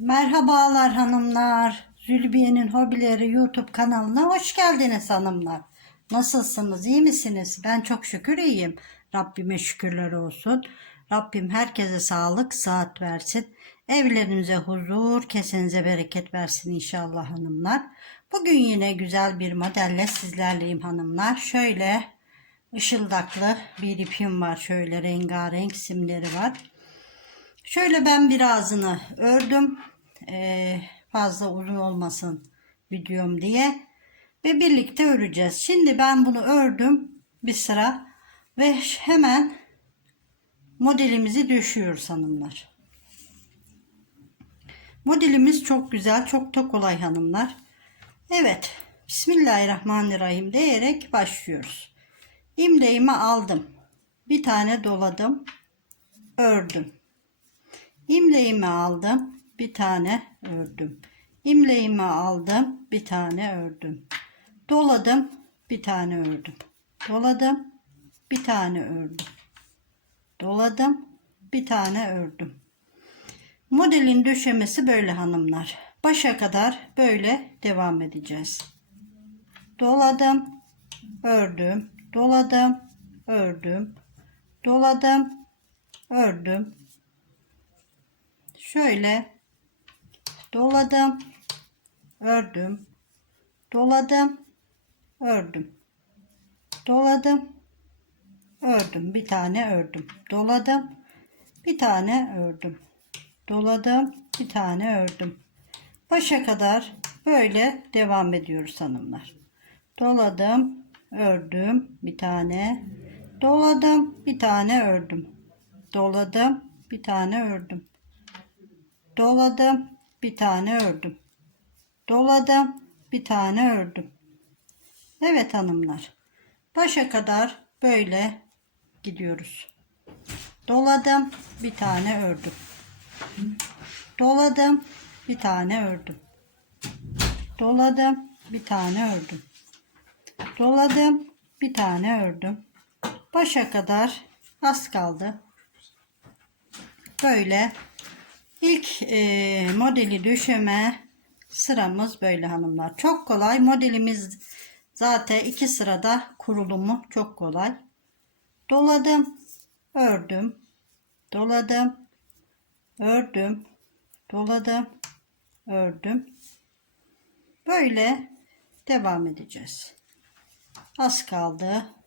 Merhabalar hanımlar. Zülbiye'nin hobileri YouTube kanalına hoş geldiniz hanımlar. Nasılsınız? iyi misiniz? Ben çok şükür iyiyim. Rabbime şükürler olsun. Rabbim herkese sağlık, saat versin. Evlerinize huzur, kesenize bereket versin inşallah hanımlar. Bugün yine güzel bir modelle sizlerleyim hanımlar. Şöyle ışıldaklı bir ipim var. Şöyle rengarenk simleri var. Şöyle ben birazını ördüm. Fazla uzun olmasın videom diye. Ve birlikte öreceğiz. Şimdi ben bunu ördüm bir sıra. Ve hemen modelimizi düşüyoruz hanımlar. Modelimiz çok güzel. Çok da kolay hanımlar. Evet. Bismillahirrahmanirrahim diyerek başlıyoruz. İmleğimi aldım. Bir tane doladım. Ördüm. İmleğimi aldım. Bir tane ördüm. İmleğimi aldım. Bir tane ördüm. Doladım. Bir tane ördüm. Doladım. Bir tane ördüm. Doladım. Bir tane ördüm. Modelin döşemesi böyle hanımlar. Başa kadar böyle devam edeceğiz. Doladım. Ördüm. Doladım. Ördüm. Doladım. Ördüm şöyle doladım ördüm. Doladım ördüm. Doladım ördüm. Bir tane ördüm. Doladım bir tane ördüm. Doladım bir tane ördüm. Başa kadar böyle devam ediyoruz hanımlar. Doladım ördüm bir tane. Doladım bir tane ördüm. Doladım bir tane ördüm. Doladım bir tane ördüm. Doladım bir tane ördüm. Evet hanımlar başa kadar böyle gidiyoruz. Doladım bir tane ördüm. Doladım bir tane ördüm. Doladım bir tane ördüm. Doladım bir tane ördüm. Başa kadar az kaldı. Böyle İlk e, modeli döşeme sıramız böyle hanımlar. Çok kolay. Modelimiz zaten iki sırada kurulumu çok kolay. Doladım, ördüm, doladım, ördüm, doladım, ördüm. Böyle devam edeceğiz. Az kaldı.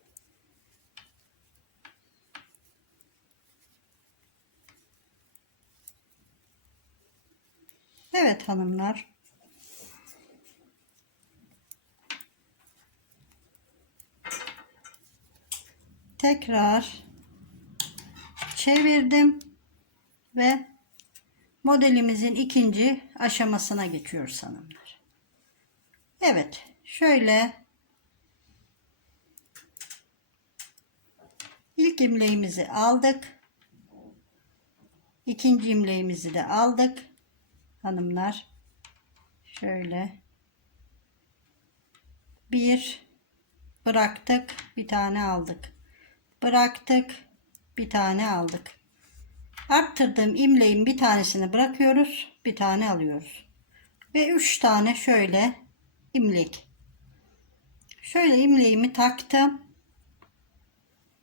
Evet hanımlar. Tekrar çevirdim ve modelimizin ikinci aşamasına geçiyoruz hanımlar. Evet, şöyle ilk imleğimizi aldık. İkinci imleğimizi de aldık hanımlar. Şöyle. Bir bıraktık bir tane aldık. Bıraktık bir tane aldık. Arttırdığım imleğin bir tanesini bırakıyoruz bir tane alıyoruz. Ve üç tane şöyle imlek. Şöyle imleğimi taktım.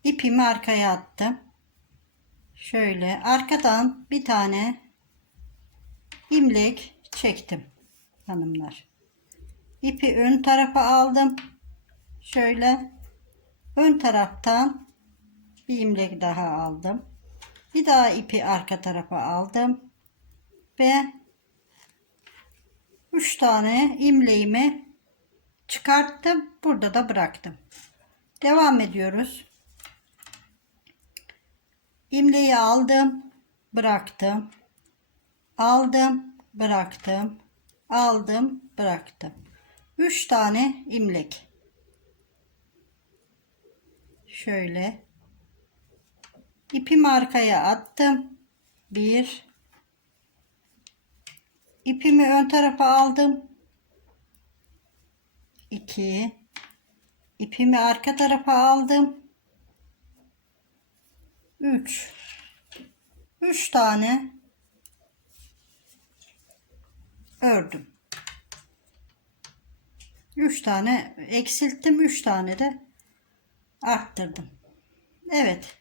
İpimi arkaya attım. Şöyle arkadan bir tane imlek çektim hanımlar. İpi ön tarafa aldım. Şöyle ön taraftan bir imlek daha aldım. Bir daha ipi arka tarafa aldım. Ve 3 tane imleğimi çıkarttım. Burada da bıraktım. Devam ediyoruz. İmleği aldım. Bıraktım aldım bıraktım. Aldım bıraktım. 3 tane imlek. Şöyle. İpimi arkaya attım. Bir. İpimi ön tarafa aldım. 2 ipimi arka tarafa aldım. 3 3 tane ördüm. 3 tane eksilttim 3 tane de arttırdım. Evet.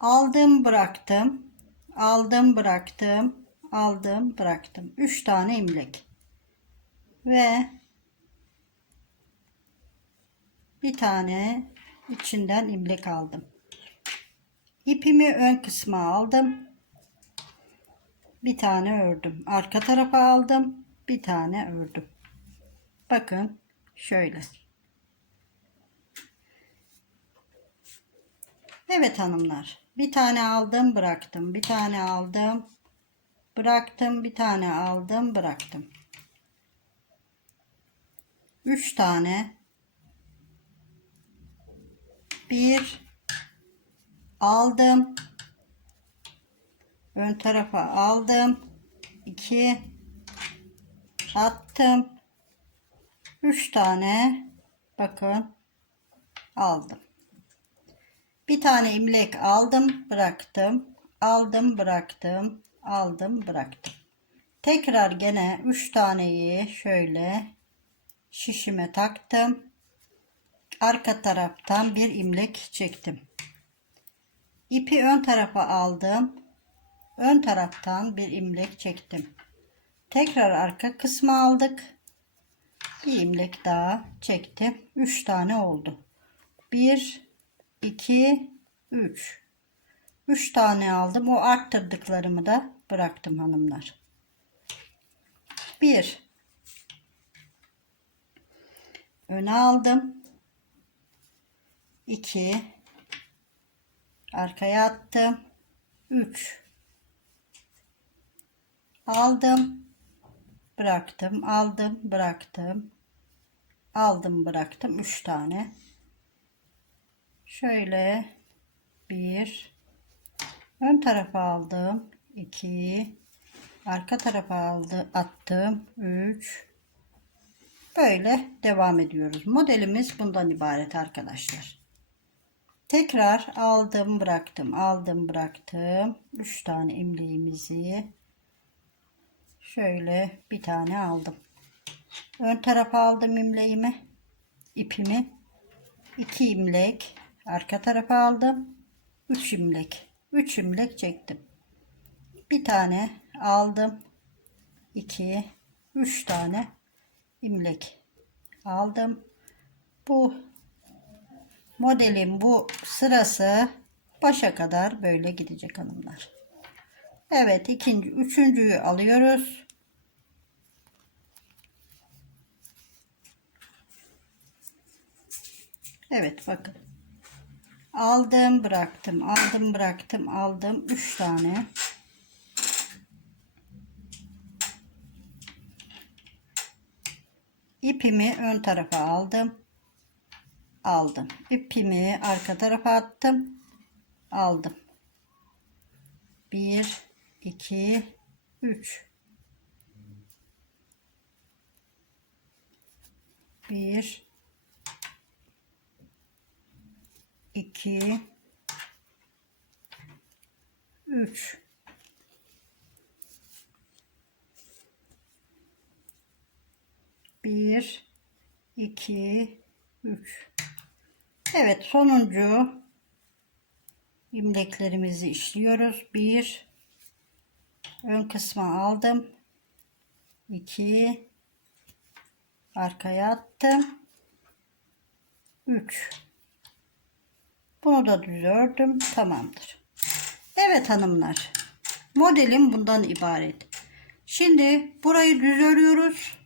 Aldım bıraktım. Aldım bıraktım. Aldım bıraktım. 3 tane imlek. Ve bir tane içinden imlek aldım. İpimi ön kısma aldım. Bir tane ördüm. Arka tarafa aldım. Bir tane ördüm. Bakın şöyle. Evet hanımlar. Bir tane aldım bıraktım. Bir tane aldım. Bıraktım. Bir tane aldım bıraktım. Üç tane. Bir. Aldım. Ön tarafa aldım. 2 attım. 3 tane bakın aldım. Bir tane imlek aldım, bıraktım. Aldım, bıraktım. Aldım, bıraktım. Tekrar gene 3 taneyi şöyle şişime taktım. Arka taraftan bir imlek çektim. İpi ön tarafa aldım. Ön taraftan bir imlek çektim. Tekrar arka kısmı aldık. Bir imlek daha çektim. 3 tane oldu. 1 2 3 3 tane aldım. O arttırdıklarımı da bıraktım hanımlar. 1 öne aldım. 2 arkaya attım. 3 aldım. Bıraktım. Aldım. Bıraktım. Aldım bıraktım. 3 tane. Şöyle bir. Ön tarafa aldım. 2 arka tarafa aldı attım. 3 böyle devam ediyoruz. Modelimiz bundan ibaret arkadaşlar. Tekrar aldım bıraktım aldım bıraktım. 3 tane imleğimizi şöyle bir tane aldım. Ön tarafa aldım imleğimi, ipimi. 2 imlek arka tarafa aldım. 3 imlek. 3 imlek çektim. Bir tane aldım. 2 3 tane imlek aldım. Bu modelin bu sırası başa kadar böyle gidecek hanımlar. Evet ikinci üçüncüyü alıyoruz. Evet bakın. Aldım bıraktım aldım bıraktım aldım. Üç tane. İpimi ön tarafa aldım. Aldım. İpimi arka tarafa attım. Aldım. Bir, iki, üç. Bir, iki, üç. Bir, iki, üç. Evet sonuncu imleklerimizi işliyoruz. Bir, ön kısma aldım. İki, arkaya attım. Üç. Bunu da düz ördüm. Tamamdır. Evet hanımlar. Modelim bundan ibaret. Şimdi burayı düz örüyoruz.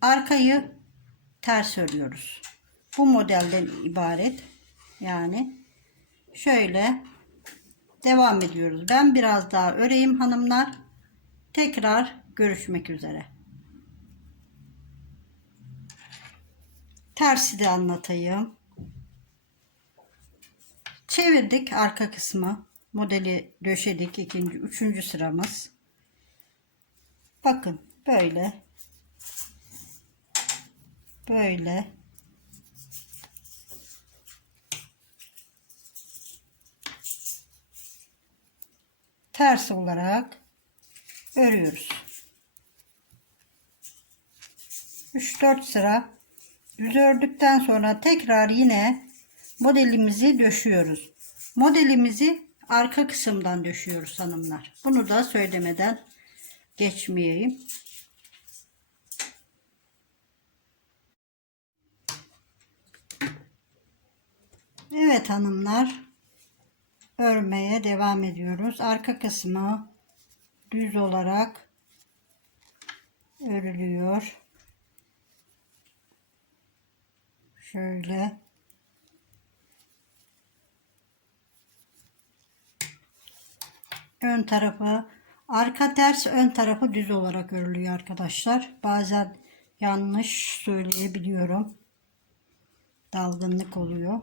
Arkayı ters örüyoruz. Bu modelden ibaret. Yani şöyle devam ediyoruz. Ben biraz daha öreyim hanımlar. Tekrar görüşmek üzere. Tersi de anlatayım. Çevirdik arka kısmı. Modeli döşedik. ikinci, üçüncü sıramız. Bakın böyle. Böyle. Ters olarak örüyoruz. 3-4 sıra düz ördükten sonra tekrar yine modelimizi döşüyoruz. Modelimizi arka kısımdan döşüyoruz hanımlar. Bunu da söylemeden geçmeyeyim. Evet hanımlar örmeye devam ediyoruz. Arka kısmı düz olarak örülüyor. Şöyle. Ön tarafı arka ters ön tarafı düz olarak örülüyor arkadaşlar. Bazen yanlış söyleyebiliyorum. Dalgınlık oluyor.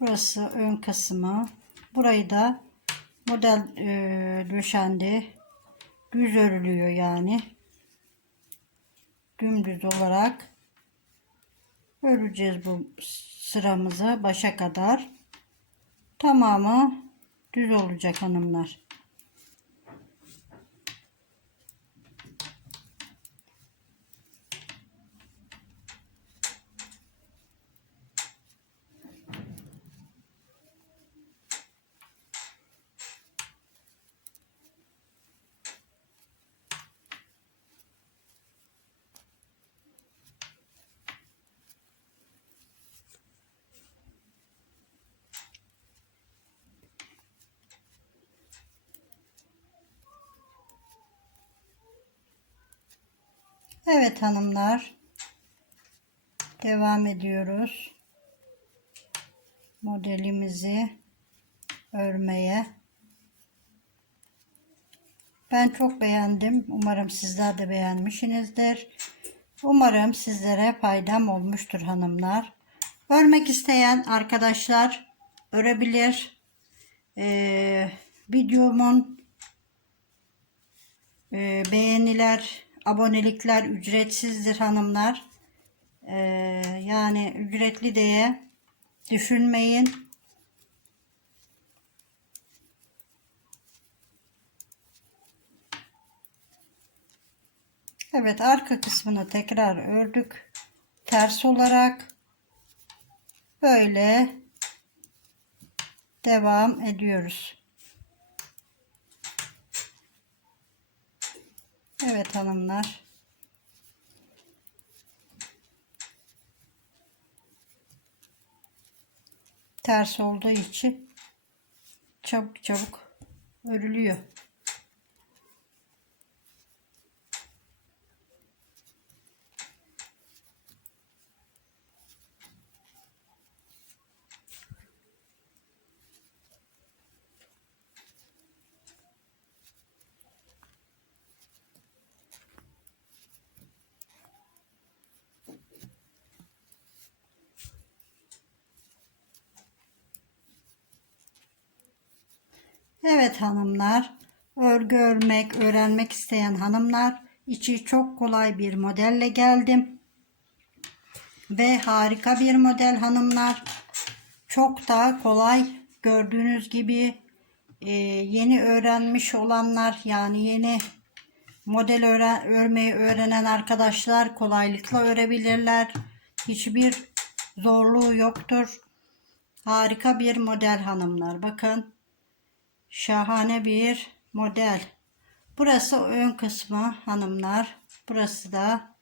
Burası ön kısmı. Burayı da model e, döşendi. Düz örülüyor yani. Dümdüz olarak öreceğiz bu sıramızı başa kadar. Tamamı düz olacak hanımlar. Evet hanımlar. Devam ediyoruz. Modelimizi örmeye. Ben çok beğendim. Umarım sizler de beğenmişsinizdir. Umarım sizlere faydam olmuştur hanımlar. Örmek isteyen arkadaşlar örebilir. Ee, videomun e, beğeniler, abonelikler ücretsizdir hanımlar. Ee, yani ücretli diye düşünmeyin. Evet arka kısmını tekrar ördük. Ters olarak böyle devam ediyoruz. Evet hanımlar. Ters olduğu için çabuk çabuk örülüyor. Evet hanımlar, örgü örmek, öğrenmek isteyen hanımlar içi çok kolay bir modelle geldim. Ve harika bir model hanımlar. Çok da kolay gördüğünüz gibi e, yeni öğrenmiş olanlar yani yeni model öğren, örmeyi öğrenen arkadaşlar kolaylıkla örebilirler. Hiçbir zorluğu yoktur. Harika bir model hanımlar. Bakın Şahane bir model. Burası ön kısmı hanımlar. Burası da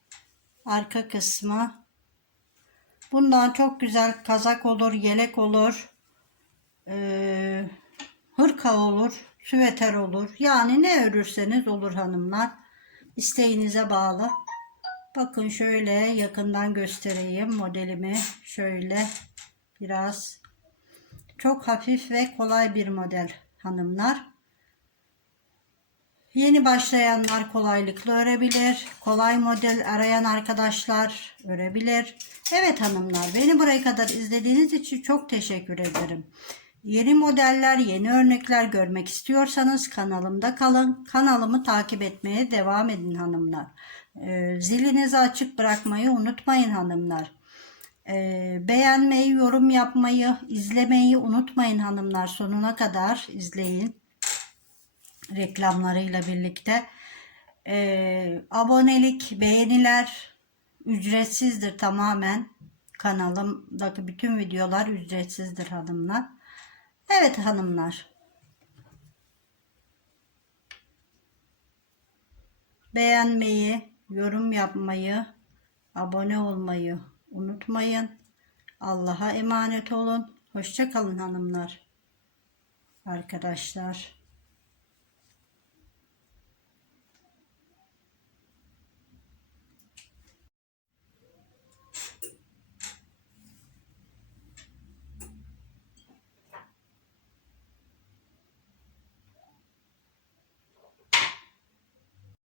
arka kısmı. Bundan çok güzel kazak olur, yelek olur. Ee, hırka olur, süveter olur. Yani ne örürseniz olur hanımlar. İsteğinize bağlı. Bakın şöyle yakından göstereyim modelimi. Şöyle biraz çok hafif ve kolay bir model hanımlar. Yeni başlayanlar kolaylıkla örebilir. Kolay model arayan arkadaşlar örebilir. Evet hanımlar beni buraya kadar izlediğiniz için çok teşekkür ederim. Yeni modeller, yeni örnekler görmek istiyorsanız kanalımda kalın. Kanalımı takip etmeye devam edin hanımlar. Ee, zilinizi açık bırakmayı unutmayın hanımlar. Ee, beğenmeyi, yorum yapmayı, izlemeyi unutmayın hanımlar. Sonuna kadar izleyin. Reklamlarıyla birlikte. Ee, abonelik, beğeniler ücretsizdir tamamen. Kanalımdaki bütün videolar ücretsizdir hanımlar. Evet hanımlar. Beğenmeyi, yorum yapmayı, abone olmayı unutmayın. Allah'a emanet olun. Hoşça kalın hanımlar. Arkadaşlar.